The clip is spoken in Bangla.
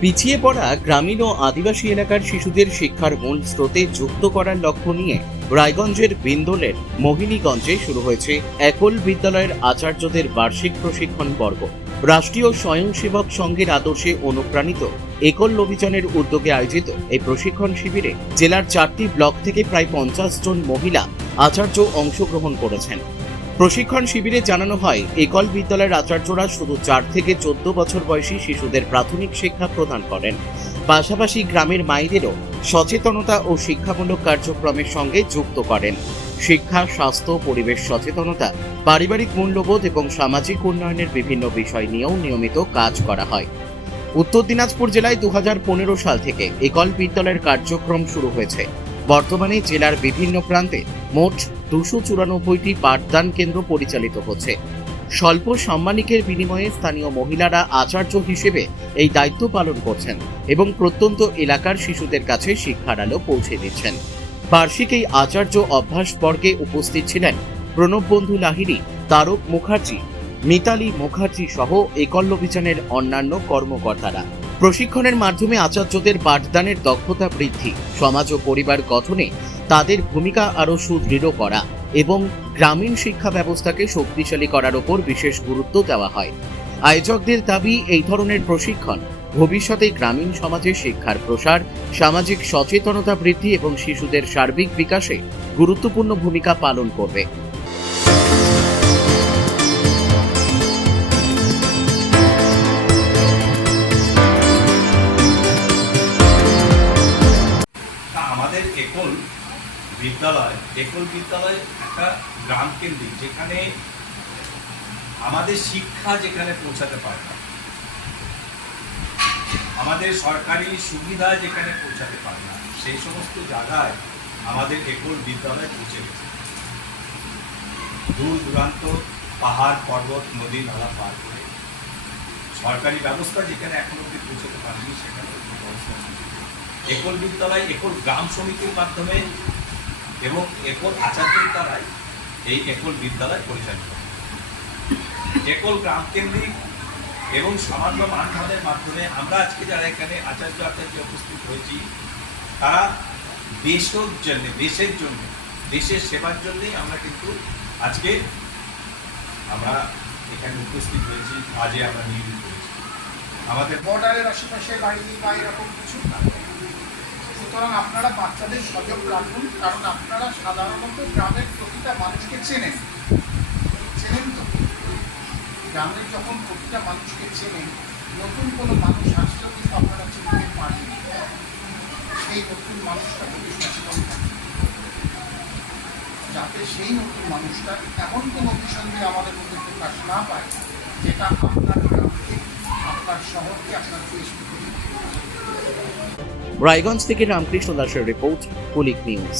পিছিয়ে পড়া গ্রামীণ ও আদিবাসী এলাকার শিশুদের শিক্ষার মূল স্রোতে যুক্ত করার লক্ষ্য নিয়ে রায়গঞ্জের বিন্দোলের মোহিনীগঞ্জে শুরু হয়েছে একল বিদ্যালয়ের আচার্যদের বার্ষিক প্রশিক্ষণ পর্ব। রাষ্ট্রীয় স্বয়ংসেবক সংঘের আদর্শে অনুপ্রাণিত একল অভিযানের উদ্যোগে আয়োজিত এই প্রশিক্ষণ শিবিরে জেলার 4টি ব্লক থেকে প্রায় 50 জন মহিলা আচার্য অংশগ্রহণ করেছেন। প্রশিক্ষণ শিবিরে জানানো হয়, একল বিদ্যালয়ের আচার্যরা শুধু 4 থেকে 14 বছর বয়সী শিশুদের প্রাথমিক শিক্ষা প্রদান করেন, পাশাপাশি গ্রামের মায়েদেরও সচেতনতা ও শিক্ষামূলক কার্যক্রমের সঙ্গে যুক্ত করেন। শিক্ষা, স্বাস্থ্য, পরিবেশ সচেতনতা, পারিবারিক মূল্যবোধ এবং সামাজিক উন্নয়নের বিভিন্ন বিষয় নিয়েও নিয়মিত কাজ করা হয়। উত্তর দিনাজপুর জেলায় 2015 সাল থেকে একল বিদ্যালয়ের কার্যক্রম শুরু হয়েছে। বর্তমানে জেলার বিভিন্ন প্রান্তে মোট 294টি পাঠদান কেন্দ্র পরিচালিত হচ্ছে। স্বল্প সাম্মানিকের বিনিময়ে স্থানীয় মহিলারা আচার্য হিসেবে এই দায়িত্ব পালন করছেন এবং প্রত্যন্ত এলাকার শিশুদের কাছে শিক্ষার আলো পৌঁছে দিচ্ছেন। বার্ষিক এই আচার্য অভ্যাস বর্গে উপস্থিত ছিলেন প্রণব বন্ধু লাহিড়ী, তারক মুখার্জি, মিতালি মুখার্জি সহ একল অভিযানের অন্যান্য কর্মকর্তারা। প্রশিক্ষণের মাধ্যমে আচার্যদের পাঠদানের দক্ষতা বৃদ্ধি, সমাজ ও পরিবার গঠনে তাদের ভূমিকা আরও সুদৃঢ় করা এবং গ্রামীণ শিক্ষা ব্যবস্থাকে শক্তিশালী করার উপর বিশেষ গুরুত্ব দেওয়া হয়। আয়োজকদের দাবি, এই ধরনের প্রশিক্ষণ ভবিষ্যতে গ্রামীণ সমাজে শিক্ষার প্রসার, সামাজিক সচেতনতা বৃদ্ধি এবং শিশুদের সার্বিক বিকাশে গুরুত্বপূর্ণ ভূমিকা পালন করবে। আমাদের একল বিদ্যালয় একটা গ্রাম কেন্দ্রিক, যেখানে আমাদের শিক্ষা যেখানে পৌঁছাতে পারে না, আমাদের সরকারি সুবিধা যেখানে পৌঁছাতে পারে না, সেই সমস্ত জায়গায় আমাদের একল বিদ্যালয় পৌঁছে গেছে। দূর দূরান্ত, পাহাড় পর্বত, নদী নালা পার করে সরকারি ব্যবস্থা যেখানে এখন অব্দি পৌঁছাতে পারেনি, সেখানে ব্যবস্থা একল বিদ্যালয়, একল গ্রাম সমিতির মাধ্যমে এবং একল আচার্যের দ্বারাই এই একল বিদ্যালয় পরিচালিত। একল গ্রাম কেন্দ্রিক এবং সামান্য মানধানের মাধ্যমে আমরা আজকে যারা এখানে আচার্য উপস্থিত হয়েছি, তারা দেশের জন্য, দেশের সেবার জন্যই আমরা কিন্তু আজকে আমরা এখানে উপস্থিত হয়েছি, কাজে আমরা নিয়োজিত হয়েছি। আমাদের বর্ডারের আশেপাশে বাড়ি বা এরকম কিছু না। সুতরাং আপনারা বাচ্চাদের সজাগ রাখুন, কারণ আপনারা সাধারণত গ্রামের প্রতিটা মানুষকে চেনেন তো। গ্রামের যখন প্রতিটা মানুষকে চেনেন, নতুন কোনো মানুষ আসলেও কিন্তু আপনারা চিনতে পারেন। সেই নতুন মানুষটা খুবই সচেতন থাকে, যাতে সেই নতুন মানুষটা এমন কোনো বিষয় নিয়ে আমাদের মধ্যে প্রকাশ না পায়, যেটা আপনার গ্রামকে, আপনার শহরকে, আপনার দেশকে। রায়গঞ্জ থেকে রামকৃষ্ণ দাসের রিপোর্ট, কুলিক নিউজ।